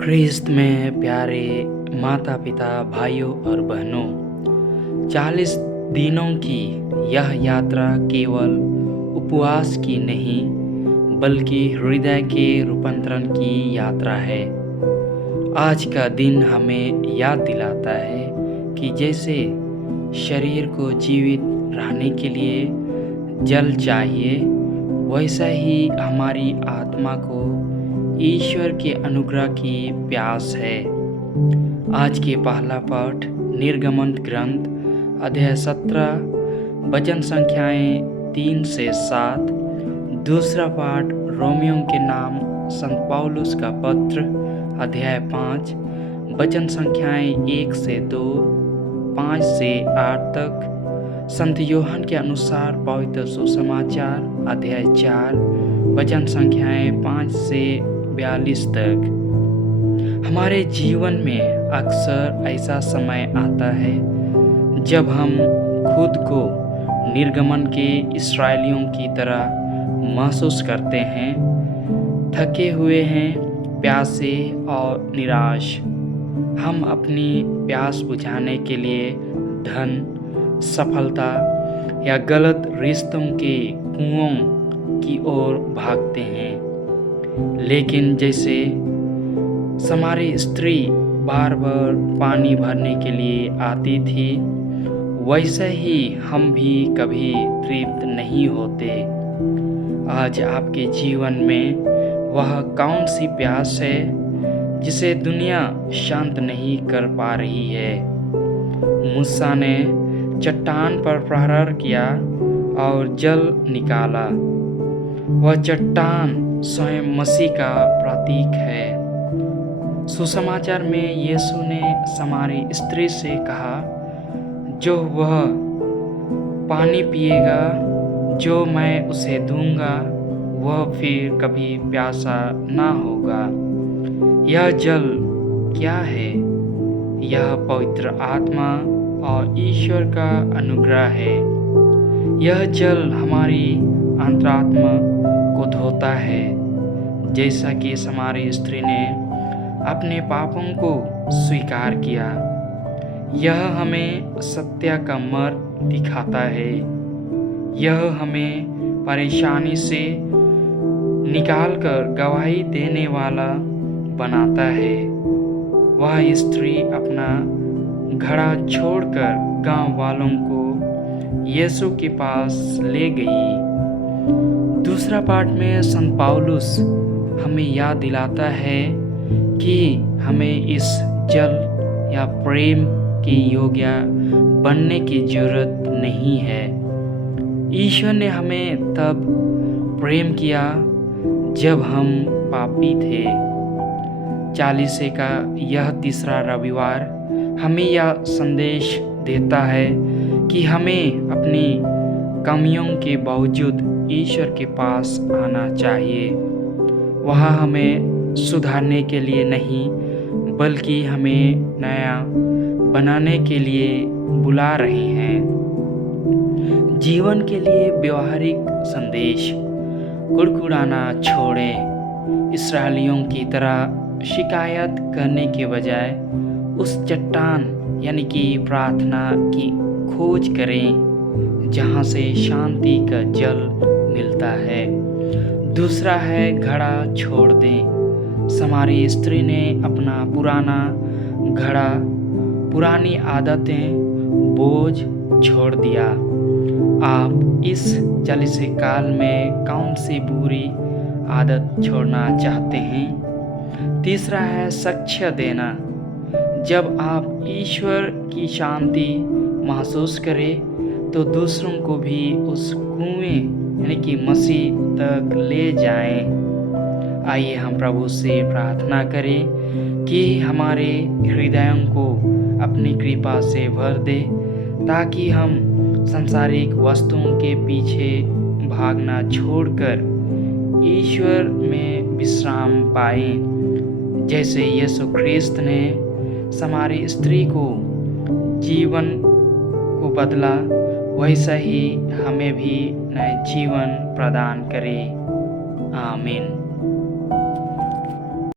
ख्रिस्त में प्यारे माता पिता भाइयों और बहनों, 40 दिनों की यह यात्रा केवल उपवास की नहीं बल्कि हृदय के रूपांतरण की यात्रा है। आज का दिन हमें याद दिलाता है कि जैसे शरीर को जीवित रहने के लिए जल चाहिए, वैसा ही हमारी आत्मा को ईश्वर के अनुग्रह की प्यास है। आज के पहला पाठ निर्गमन ग्रंथ अध्याय 17 वचन संख्याएं 3 से 7। दूसरा पाठ रोमियो के नाम संत पौलुस का पत्र अध्याय 5 वचन संख्याएं 1 से 2, 5 से 8 तक। संत यूहन्ना के अनुसार पवित्र सुसमाचार अध्याय 4 वचन संख्याएं 5 से 42 तक। हमारे जीवन में अक्सर ऐसा समय आता है जब हम खुद को निर्गमन के इस्राएलियों की तरह महसूस करते हैं, थके हुए हैं, प्यासे और निराश। हम अपनी प्यास बुझाने के लिए धन, सफलता या गलत रिश्तों के कुओं की ओर भागते हैं। लेकिन जैसे समारी स्त्री बार बार पानी भरने के लिए आती थी, वैसे ही हम भी कभी तृप्त नहीं होते। आज आपके जीवन में वह कौन सी प्यास है जिसे दुनिया शांत नहीं कर पा रही है? मूसा ने चट्टान पर प्रहार किया और जल निकाला। वह चट्टान स्वयं मसीह का प्रतीक है। सुसमाचार में यीशु ने समारी स्त्री से कहा, जो वह पानी पिएगा जो मैं उसे दूंगा, वह फिर कभी प्यासा ना होगा। यह जल क्या है? यह पवित्र आत्मा और ईश्वर का अनुग्रह है। यह जल हमारी अंतरात्मा को धोता है, जैसा कि समारी स्त्री ने अपने पापों को स्वीकार किया। यह हमें सत्य का मार्ग दिखाता है। यह हमें परेशानी से निकालकर गवाही देने वाला बनाता है। वह स्त्री अपना घड़ा छोड़कर गांव वालों को यीशु के पास ले गई। दूसरा पाठ में संत पौलुस हमें याद दिलाता है कि हमें इस जल या प्रेम के योग्य बनने की जरूरत नहीं है। ईश्वर ने हमें तब प्रेम किया जब हम पापी थे। 40 का यह तीसरा रविवार हमें यह संदेश देता है कि हमें अपनी कमियों के बावजूद ईश्वर के पास आना चाहिए। वह हमें सुधारने के लिए नहीं बल्कि हमें नया बनाने के लिए बुला रहे हैं। जीवन के लिए व्यवहारिक संदेश। कुड़कुड़ाना छोड़ें। इस्राएलियों की तरह शिकायत करने के बजाय उस चट्टान यानी कि प्रार्थना की खोज करें जहाँ से शांति का जल मिलता है। दूसरा है घड़ा छोड़ दें। समारी स्त्री ने अपना पुराना घड़ा, पुरानी आदतें, बोझ छोड़ दिया। आप इस 40 काल में कौन सी बुरी आदत छोड़ना चाहते हैं? तीसरा है साक्ष्य देना। जब आप ईश्वर की शांति महसूस करें तो दूसरों को भी उस कुएं यानी कि मसीह तक ले जाएं। आइए हम प्रभु से प्रार्थना करें कि हमारे हृदयों को अपनी कृपा से भर दे, ताकि हम सांसारिक वस्तुओं के पीछे भागना छोड़कर ईश्वर में विश्राम पाएं। जैसे यीशु ख्रिस्त ने समारी स्त्री को जीवन को बदला, वैसा ही हमें भी नए जीवन प्रदान करे। आमीन।